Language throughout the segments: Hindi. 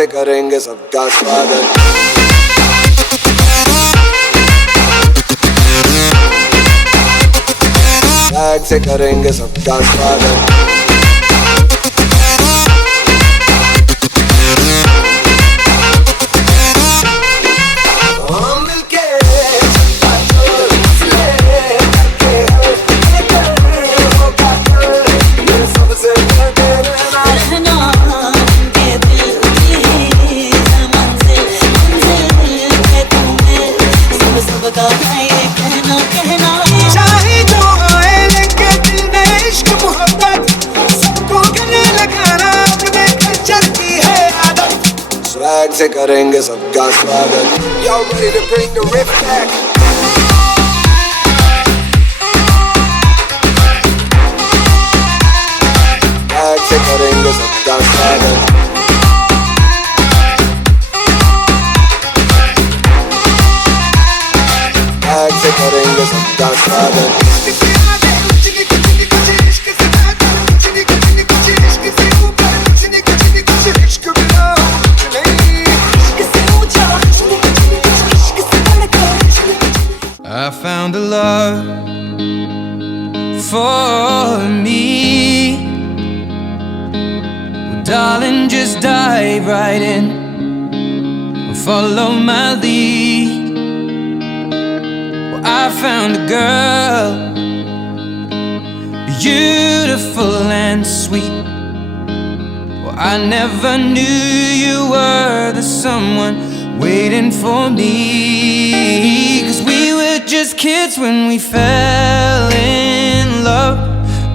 से करेंगे सबका स्वागत। बैग से करेंगे सबका स्वागत। Swag से करेंगे सबका स्वागत। Y'all ready to bring the riff back? Swag से करेंगे सबका स्वागत। Swag से करेंगे सबका स्वागत। I found a love for me. Well, darling, just dive right in and follow my lead. Well, I found a girl, beautiful and sweet. Well, I never knew you were the someone waiting for me. 'Cause we were just kids when we fell in love,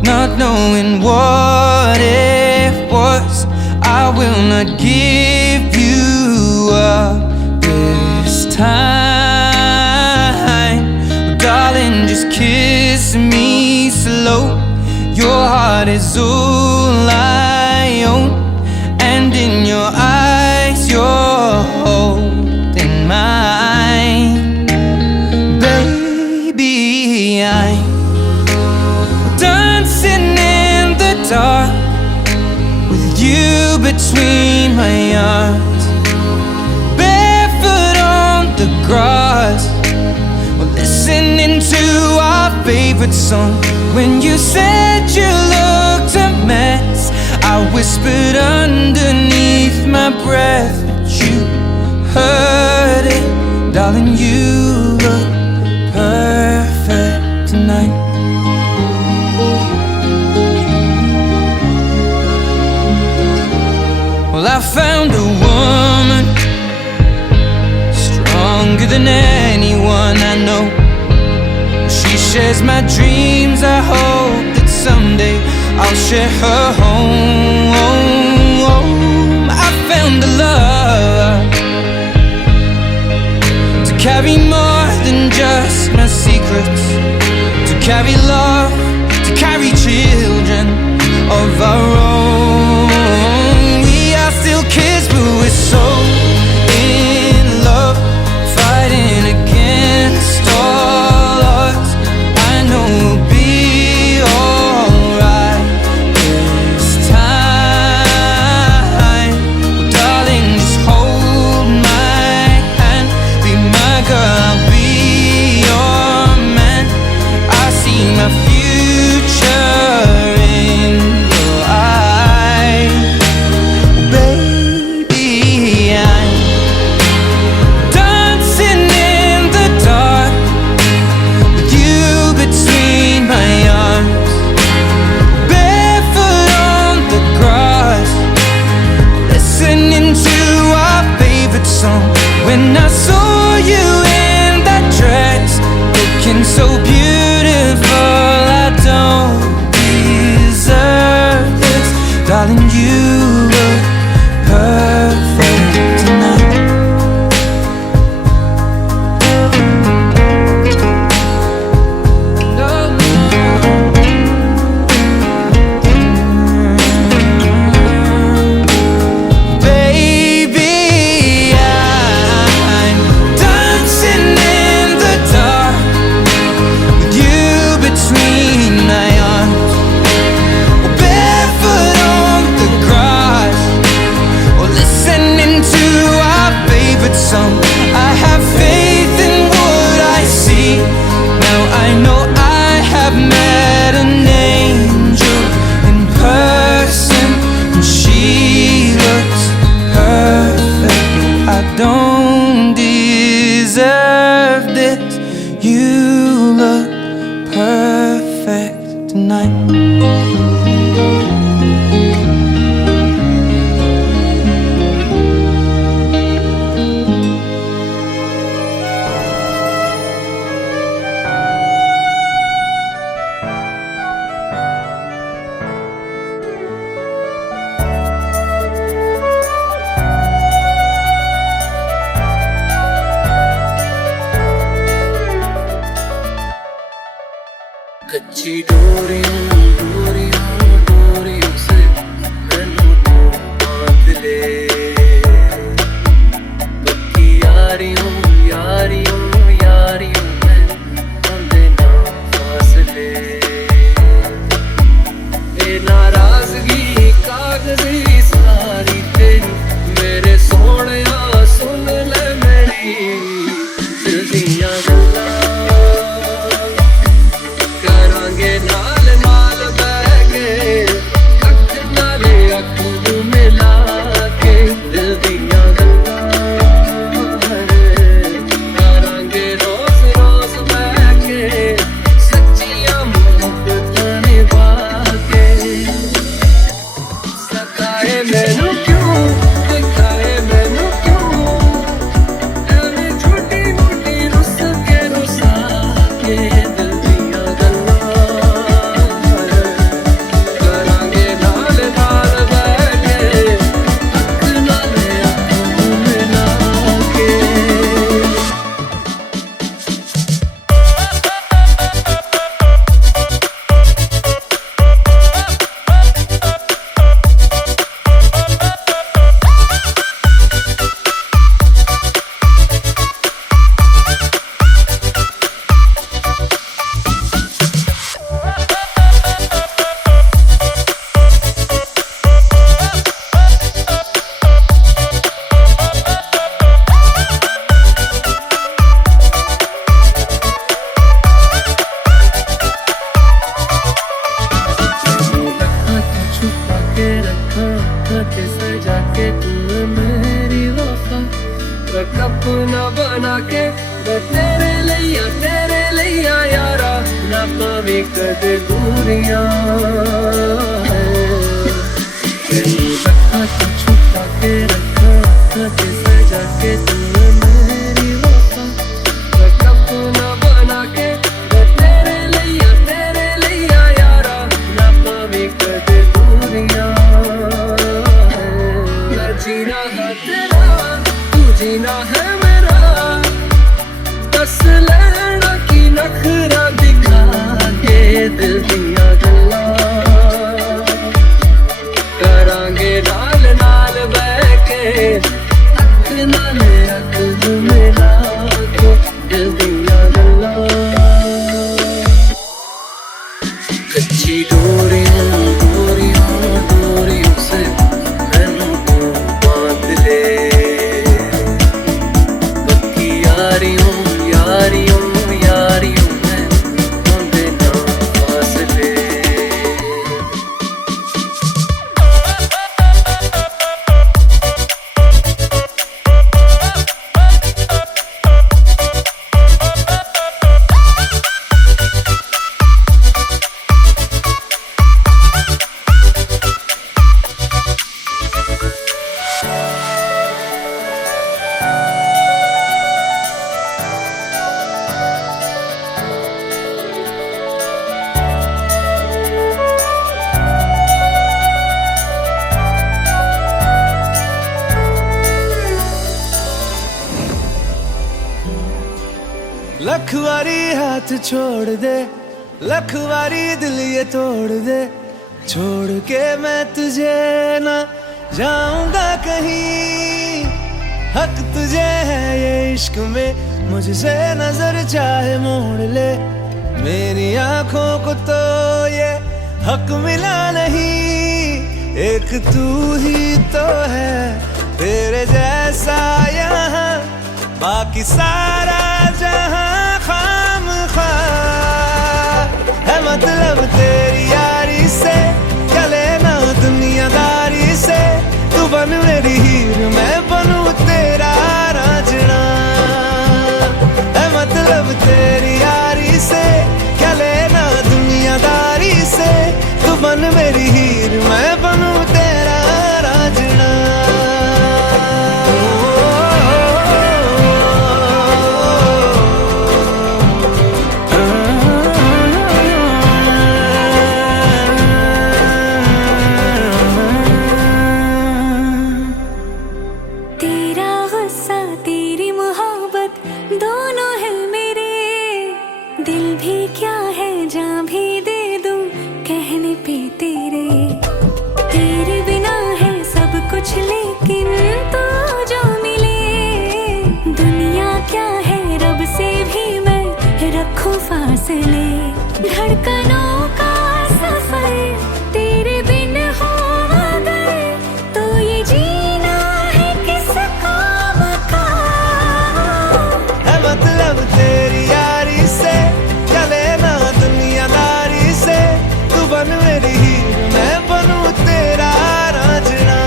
not knowing what it was. I will not give you up this time. Darling, just kiss me slow. Your heart is all I own, and in your eyes you're holding mine. Baby, I'm dancing in the dark with you between my arms, barefoot on the grass. We're listening to our favorite song. When you said you looked a mess, I whispered underneath my breath, but you heard it. Darling, you look perfect tonight. Well, I found a woman stronger than anyone I know. She shares my dreams. I hope that someday I'll share her home. I found a love to carry more than just my secrets, to carry love, to carry children of our own. We are still kids, but we're so in love, fighting against all odds. I know we'll be alright this time. Well, darling, just hold my hand, be my girl, I'll be your man. I see my future in your eyes. Baby, I'm dancing in the dark with you between my arms, barefoot on the grass, listening to our favorite song. When I saw you in that dress, looking so beautiful, I don't deserve this. Darling, you look perfect tonight. Baby, I'm dancing in the dark I know I have met an angel in person, and she looks perfect. I don't deserve this. You look perfect tonight. कच्ची डोरियों डोरियों डोरियों से मैनू तू बांध ले, पक्की यारियों यारियों यारियों में होंदे ना फासले। ए नाराजगी कागजी सारी तेरी, मेरे सोहणिया सुन ले मेरी दिल दियां गल्लां। नाल नाल बह के अख नाले अख मिला के दिल दियां गल्लां करांगे रोज रोज बह के सच्चियां मोहब्बतां निभा के। सताए मैनू क्यों दिखाए मैनू क्यों, एवें छोटी मोटी रुस के रुसा के दिल दियां गल्लां करांगे नाल नाल बह के अख नाले अख मिला के। छुपा के रखा हाथ सजा के तुम मेरी वफा, अपना बना के मैं तेरे लिया यारा, ना पावे कदे दूरियां। तेरी रखा तो छुपा के रखा हाथ सजा के तुम मेरी वफा, अपना बना के मैं तेरे लिया यारा, ना पावे कदे दूरियां। जीना है तेरा तू जीना है मेरा, बस लेना की नखरा दिखा के दिल दियां गल्लां करांगे नाल नाल बह के अख नाले अख मिला के दिल दियां गल्लां। कच्ची डोरियों डोरियों डोरियों से मैनू तू बांध ले, पक्की यारियों यारियों यारियों में होंदे ना फासले। लख वारी हाथ छोड़ दे, लख वारी दिल ये तोड़ दे, छोड़ के मैं तुझे ना जाऊंगा कहीं। हक तुझे है ये इश्क में, मुझसे नजर चाहे मोड़ ले, मेरी आंखों को तो ये हक मिला नहीं। एक तू ही तो है तेरे जैसा यहाँ, बाकी सारा जहां खाम खा। मतलब तेरी यारी से, क्या लेना दुनियादारी से। तू बन मेरी हीर, मैं बनूं तेरा रांझना। तेरा गुस्सा तेरी मोहब्बत दोनों है मेरे, दिल भी क्या है जान भी दे दूं कहने पे तेरे। तेरे बिना है सब कुछ लेकिन तू जो मिले, दुनिया क्या है रब से भी मैं रखूं फासले। धड़कनों का सफर तेरे बिन हो अगर, तो ये जीना है किस काम का। है मतलब तेरी यारी से, क्या लेना दुनियादारी से। तू बन मेरी हीर, मैं बनूं तेरा रांझना।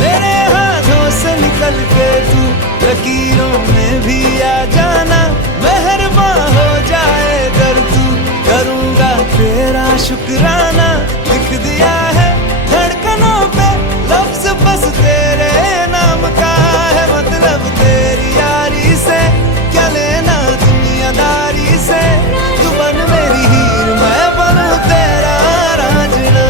मेरे हाथों से निकल के तू लकीरों में भी आ जाना। मेहरबान हो जाए अगर तू, करूंगा तेरा शुक्राना। लिख दिया है धड़कनों पे लफ्ज बस तेरे नाम का। है मतलब तेरी यारी से, क्या लेना दुनियादारी से। तू बन मेरी हीर, मैं बनूं तेरा रांझना।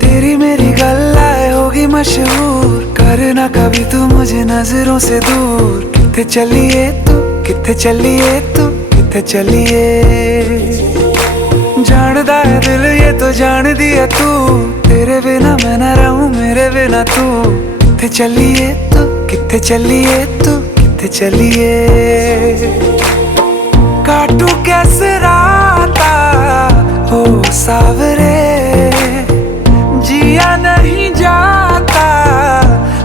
तेरी मेरी गल्लाए होगी मशहूर, करना कभी तू मुझे नजरों से दूर। किथे चलिए तू, किथे चलिए तू, किथे चलिए। जानदा है दिल ये तो जान दिया तू, तेरे बिना मैं ना रहूं मेरे बिना तू। किथे चलिए तू, किथे चलिए तू, किथे चलिए। काटू कैसे राता हो सावरे, जिया नहीं जाता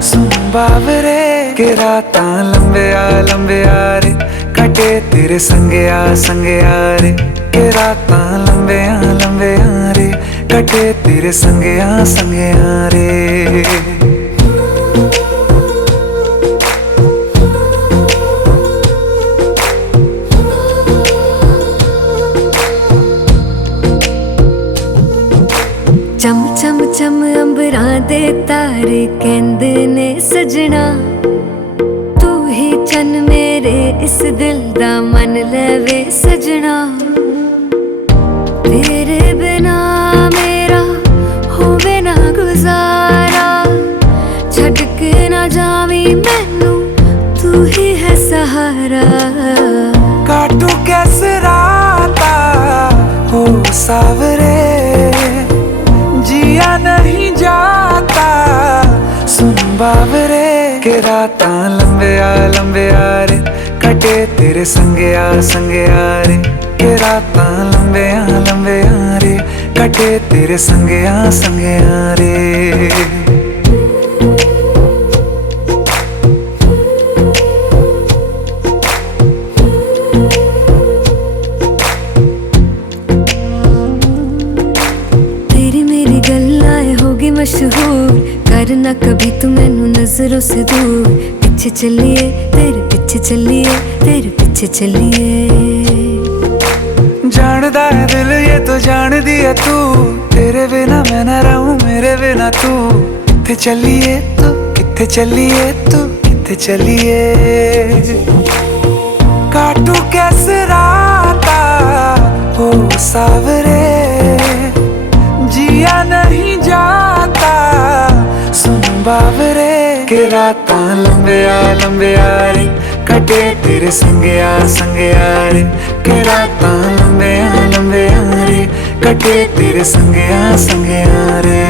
सुन बावरे। के रातां लंबे आ रे, कटे तेरे संगे आ रे। के रातां लंबे आ रे, कटे तेरे संगे आ रे। चम चम चम अंबरां दे तारे कहंदे ने सजना, तू ही चन मेरे इस दिल दा मन लवे सजना। तेरे बिना मेरा होवे ना गुजारा, छड़ के ना जावी मैनू तू ही है सहारा। काटू कैसे राता हो सावरे, जिया नहीं जाता सुन बावरे। के रातां लंबे आ रे, कटे तेरे संगे आ रे। के रातां लंबे आ रे, कटे तेरे संगे आ रे। मशहूर करना कभी तू मैनू नजरों से दूर। पीछे चलिए तेरे पीछे चलिए, तेरे पीछे चलिए। जानदा है दिल ये तो जान दिया तू, तेरे बिना मैं ना रहूं मेरे बिना तू। किथे चलिए तू, किथे चलिए तू, किथे चलिए। काटू कैसे राता हो सावरे, जिया नहीं जाता सुन बावरे। के रातां लंबे आ रे, कटे तेरे संगे आ रे। के रातां लंबे आ रे, कटे तेरे संगे आ रे।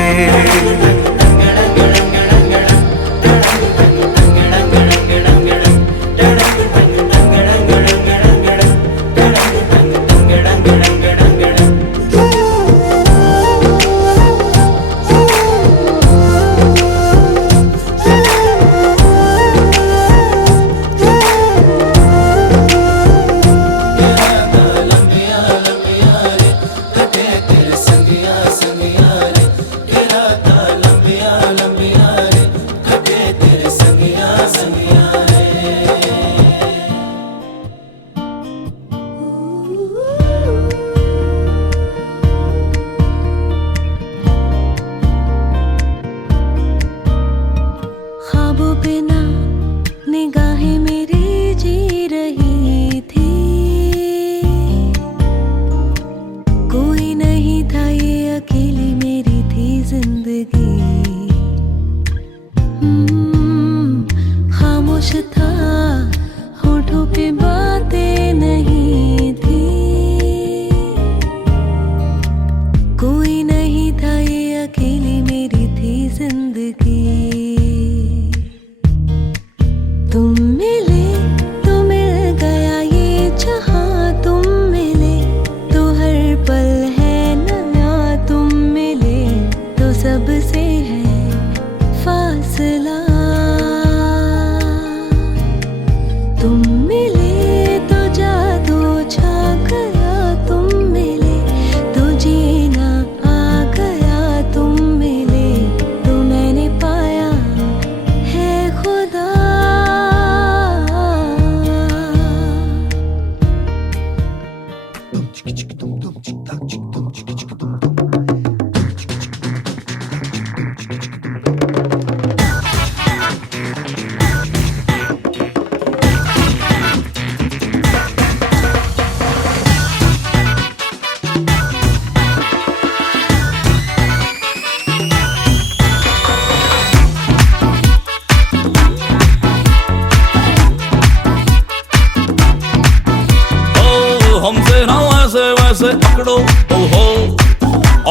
वैसे पकड़ो ओहो,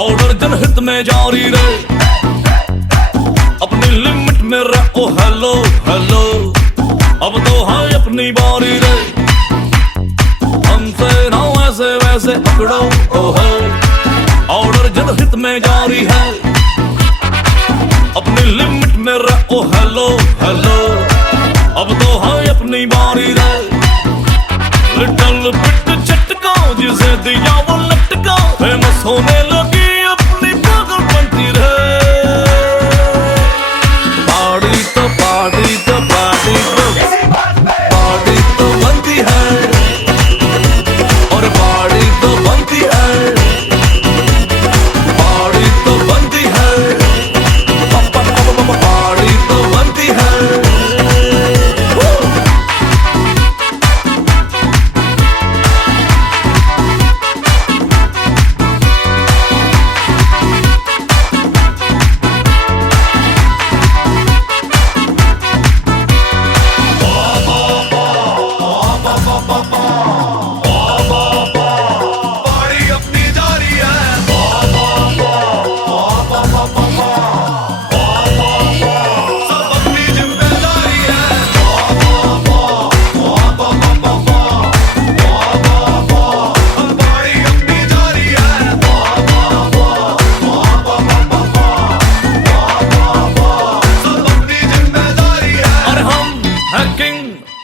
ऑर्डर जनहित में जारी रहे, अपनी लिमिट में रहो हेलो हेलो, अब तो है अपनी बारी रे, हमसे ना वैसे वैसे पकड़ो ओहो, ऑर्डर जनहित में जारी है, अपनी लिमिट में रहो हेलो हेलो, अब तो है अपनी बारी रे, लिटिल बिट झटका जिसे दिया वो लटका, फेमस होने लगी अपनी पागल बनती रहे, पार्टी तो पार्टी तो पार्टी तो पार्टी तो बनती है, और पार्टी तो बनती है, पार्टी तो बनती है, पार्टी तो बनती है।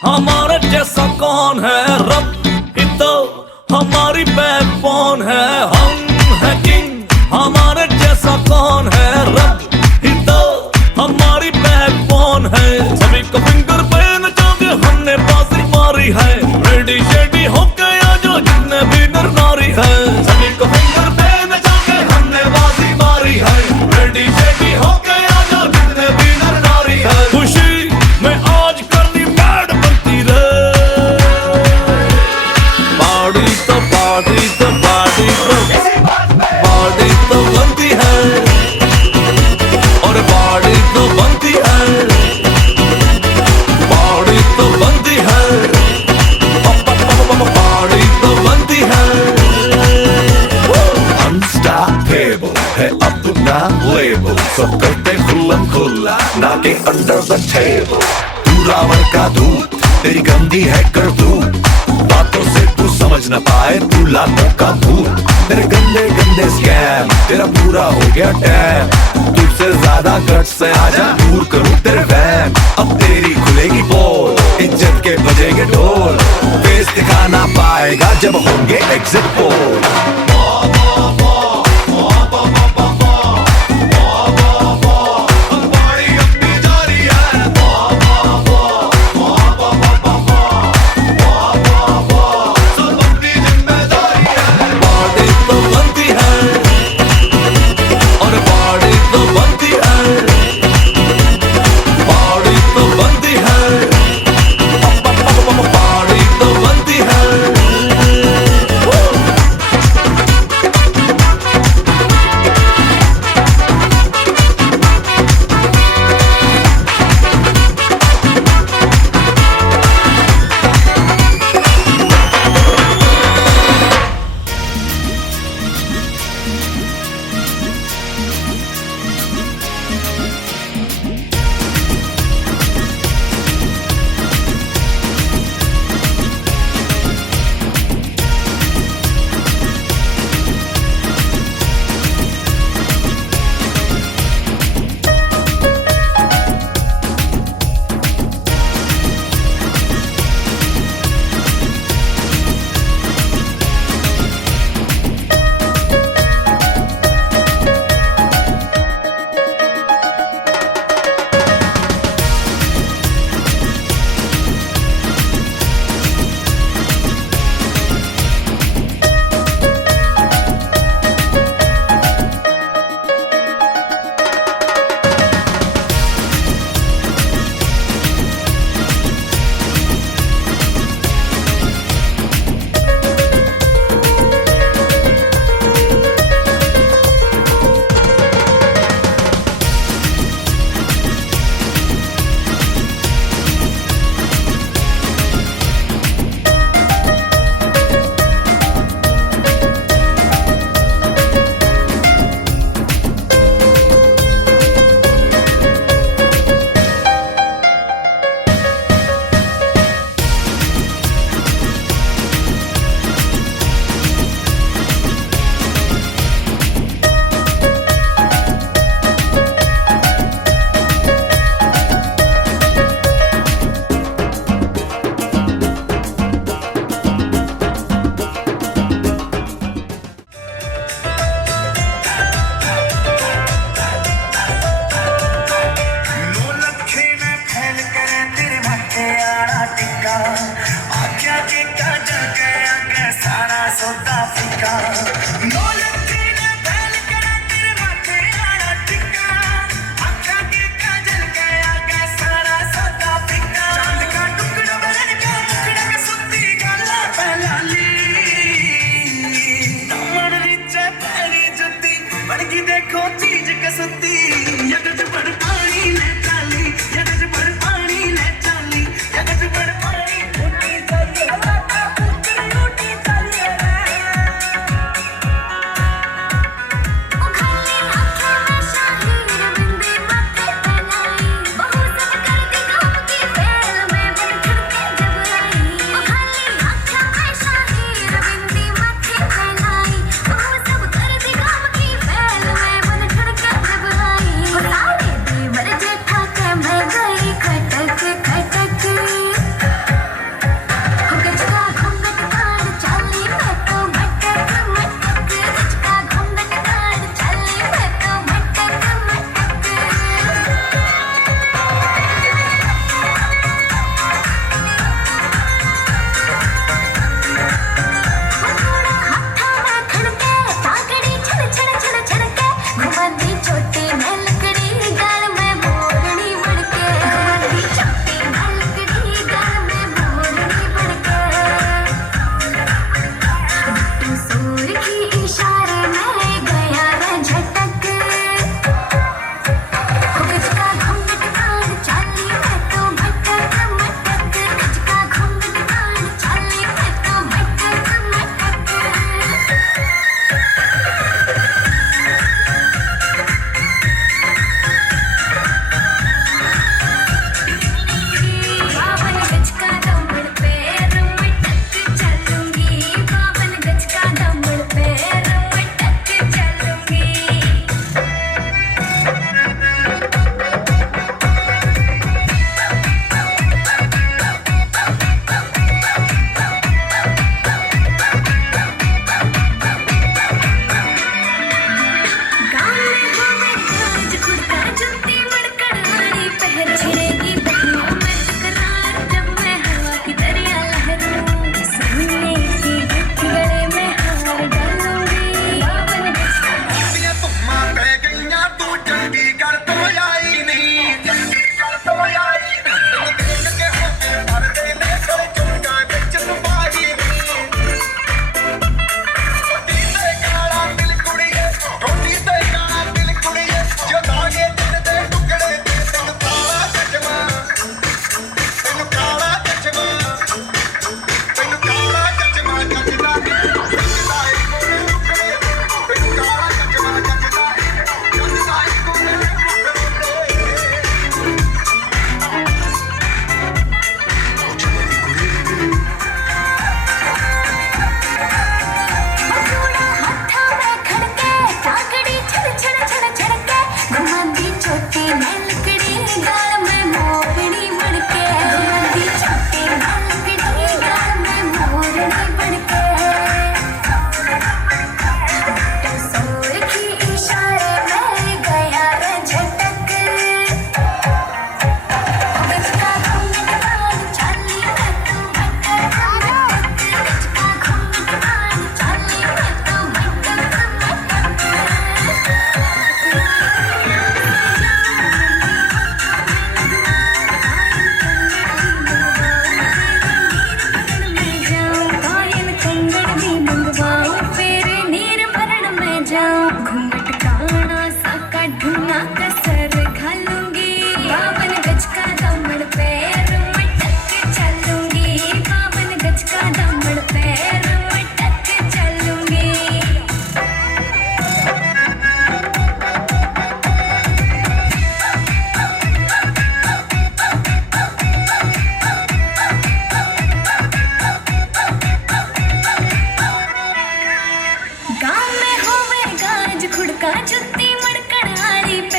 हमारा जैसा कौन है, रब ही तो हमारी बैकबोन है, हम है किंग हमारे जैसा कौन है, रब ही तो हमारी बैकबोन है, सभी को फिंगर पे नचाके हमने बाजी मारी है, रेडी शेडी हो गया जो जितने भी नर नारी है, सभी को फिंगर पे नचाके हमने बाजी मारी है, रेडी शेडी हो गया जो जितने भी नर नारी है, खुशी में आज करनी मैड बनती रहे, पार्टी तो पार्टी तो पार्टी तो पार्टी तो बनती है, और पार्टी तो बनती है, पार्टी तो बनती है, पार्टी तो बनती है। Unstoppable है अपना लेबल, सब करते खुल्लम खुल्ला ना के अंडर द टेबल, तू रावण का दूत तेरी गंदी है करतूत, बातों से तू समझ न पाए तू लातों का भूत, तेरे गंदे गंदे स्कैम तेरा पूरा हो गया टैम, तुझसे ज्यादा गट्स से आजा दूर करूं तेरे वैम, अब तेरी खुलेगी पोल इज्जत के बजेंगे ढोल, फेस दिखा ना पाएगा जब होंगे एग्जिट पोल।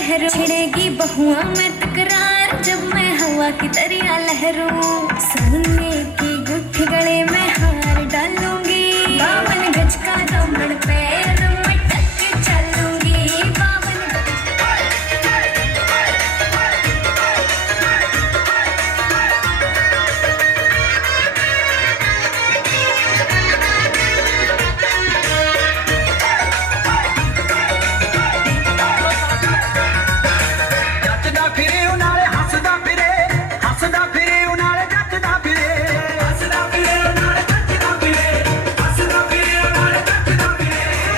ठहरूं, छिड़ेगी बहुआ में तकरार जब मैं हवा की दरिया लहरूं। सोने की गुत्थी गले में हार डालूंगी, 52 गज का दामन पैर में टक के चलूंगी। 52 ਜੱਟਦਾ ਫਿਰੇ ਉਹ ਨਾਲੇ ਹੱਸਦਾ ਫਿਰੇ, ਹੱਸਦਾ ਫਿਰੇ ਉਹ ਨਾਲੇ ਜੱਟਦਾ ਫਿਰੇ, ਹੱਸਦਾ ਫਿਰੇ ਉਹ ਨਾਲੇ ਜੱਟਦਾ ਫਿਰੇ, ਹੱਸਦਾ ਫਿਰੇ ਉਹ ਨਾਲੇ ਜੱਟਦਾ ਫਿਰੇ।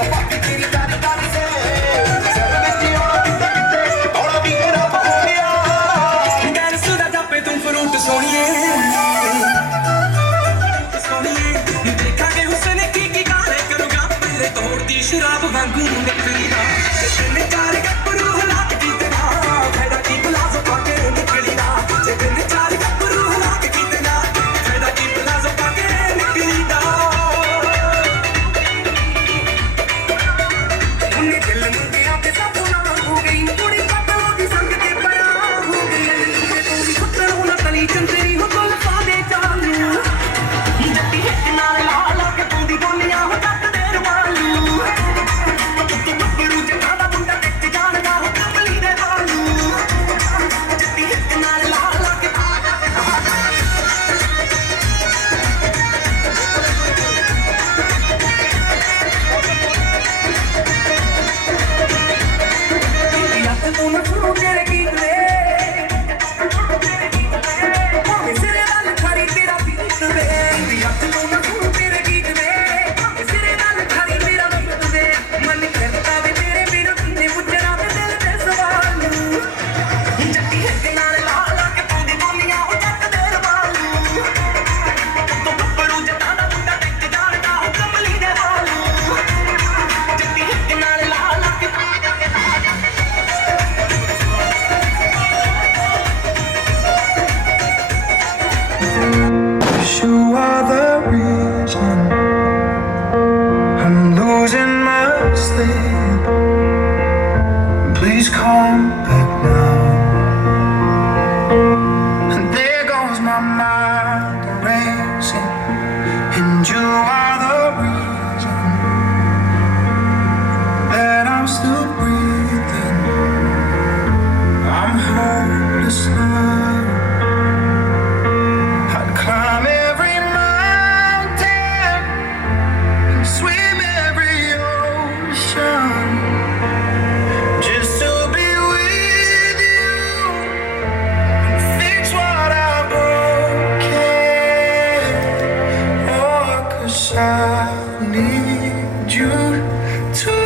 ਆ ਭਾਬੀ ਤੇਰੀ ਦਾਰੀ ਦਾਰੀ ਸੇ ਸਿਰ ਵਿੱਚ ਆਉਣਾ ਕਿਤੇ ਕਿਤੇ ਆਉਣਾ ਵੀ ਖਰਾਬ ਹੋ ਗਿਆ ਡਰ ਸੁਦਾ ਜਾਪੇ ਤੂੰ ਫਰੂਟ ਸੋਹਣੀਏ ਦੇਖਾਂਗੇ ਹੁਸਨ ਕੀ ਗਾਲੇ ਕਰੂਗਾ ਤੇਰੇ ਤੋੜ ਦੀ ਸ਼ਰਾਬ ਵਾਂਗੂ ਨਿਕਲੀ ਨਾ ਤਿੰਨ ਚਾਰ ਗੱਭਰੂ ਹਲਾਕ ਕੀਤੇ ਨਾ ਫਾਇਦਾ ਕੀ ਪਲਾਜ਼ੋ ਪਾ ਕੇ ਨਿਕਲੀ ਨਾ ਜੇ ਤਿੰਨ ਚਾਰ ਗੱਭਰੂ ਹਲਾਕ ਕੀਤੇ ਨਾ ਫਾਇਦਾ ਕੀ ਪਲਾਜ਼ੋ ਪਾ ਕੇ ਨਿਕਲੀ ਨਾ ਉਹਨੇ ਦਿਲ ਮੰਗਿਆ ਤੇ ਸਭ ਨਾ ਹੋ ਗਈ ਕੁੜੀ ਪੱਟੋ ਦੀ ਸੰਗ ਤੇ ਪਿਆ ਹੋ ਗਈ ਤੂੰ ਵੀ ਕੁੱਤਰ ਹੋਣਾ ਤਲੀ ਚੰਦਰੀ ਹੋ ਕੋਲ ਪਾ ਦੇ ਚਾਲੂ ਜੱਟੀ ਹਿੱਟ ਨਾਲ ਲਾ ਲਾ ਕੇ ਪਾਉਂਦੀ ਬੋਲੀਆਂ ਹੋ ਜੱਟ ਦੇ ਰਵਾਲੂ ਗੱਭਰੂ ਜੱਟਾਂ ਦਾ ਮੁੰਡਾ ਟਿਕ ਜਾਣਦਾ ਹੋ ਕਮਲੀ ਦੇ ਵਾਲੂ ਜੱਟੀ ਹਿੱਟ ਨਾਲ ਲਾ ਲਾ ਕੇ ਯਾਦ ਤੂੰ ਨਾ ਸੁਣੋ ਤੇਰੇ ਗੀਤ ਵੇ ਭਾਵੇਂ ਸਿਰੇ ਨਾਲ ਖੜੀ ਤੇਰਾ ਬੀਤ ਵੇ ਯਾਦ ਤੂੰ ਨਾ ਸੁਣੋ ਤੇਰੇ ਗੀਤ ਵੇ ਭਾਵੇਂ ਸਿਰੇ ਨਾਲ ਖੜੀ ਤੇਰਾ ਬੀਤ ਵੇ ਮਨ ਕਰਦਾ ਵੇ ਤੇਰੇ ਬਿਨਾਂ ਕਿੰਨੇ ਪੁੱਛਣਾ ਵੇ ਦਿਲ ਦੇ ਸਵਾਲ ਨੂੰ ਜੱਟੀ ਹਿੱਟ ਨਾਲ ਲਾ ਲਾ ਕੇ ਪਾਉਂਦੀ ਬੋਲੀਆਂ ਉਹ ਜੱਟ ਦੇ ਰਵਾਲੂ ਤੂੰ ਗੱਭਰੂ ਜੱਟਾਂ ਦਾ ਮੁੰਡਾ ਟਿਕ ਜਾਣਦਾ ਹੋ ਕਮਲੀ ਦੇ ਵਾਲੂ ਜੱਟੀ ਹਿੱਟ ਨਾਲ ਲਾ ਲਾ ਕੇ You are the reason I'm losing my sleep. Please come back now. And there goes my mind racing, and you are the reason that I'm still breathing. I'm hopeless now. I'd climb every mountain and swim every ocean just to be with you and fix what I've broken. Oh, 'cause I need you to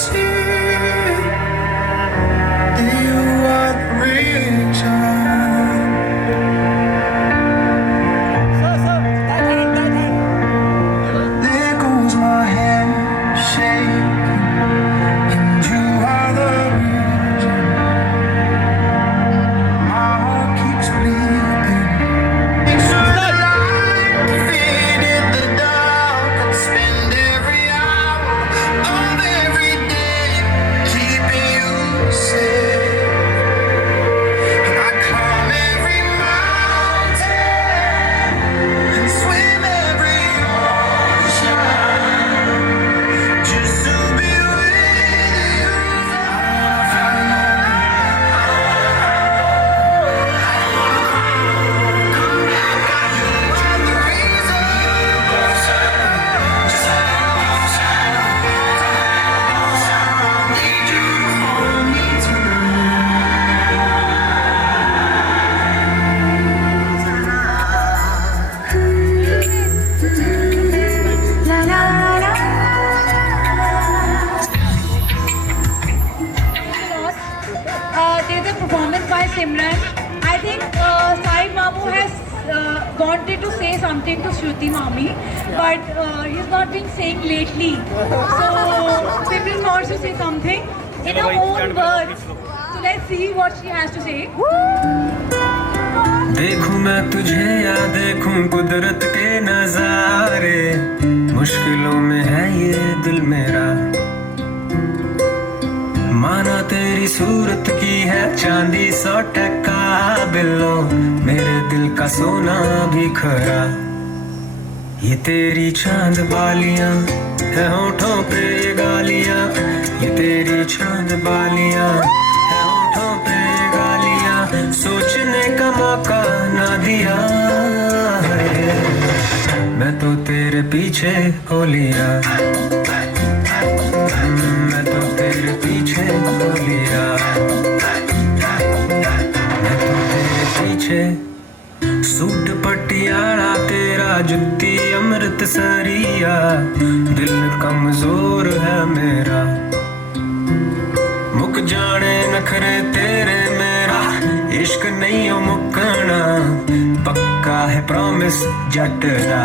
see that you are the reason. There goes my hand shaking, and you are the reason my heart keeps bleeding. So that I can feed in the dark and spend every hour of every day keeping you safe. And I climb every mountain and swim every just to be with you. There's a performance by Simran. I think Saib Mamu has wanted to say something to Shruti Mami, but he's not been saying lately. So Simran wants to say something in her own words. So let's see what she has to say. देखूं मैं तुझे या देखूं कुदरत के नजारे, मुश्किलों में है ये दिल मेरा। माना तेरी सूरत की है चांदी 100 टका बिलो, मेरे दिल का सोना भी खरा। ये तेरी चांद बालियां है होठों पे ये गालियां, ये तेरी चांद बालियां है होठों पे ये गालियां, सोचने का मौका ना दिया है, मैं तो तेरे पीछे हो लिया, मैं तो तेरे पीछे हो लिया, मैं तो तेरे पीछे। सूट पटियाला तेरा जुत्ती अमृतसरिया, दिल कमजोर है फेमस जटरा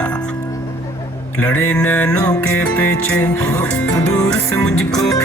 लड़े नैनों के पीछे, दूर से मुझको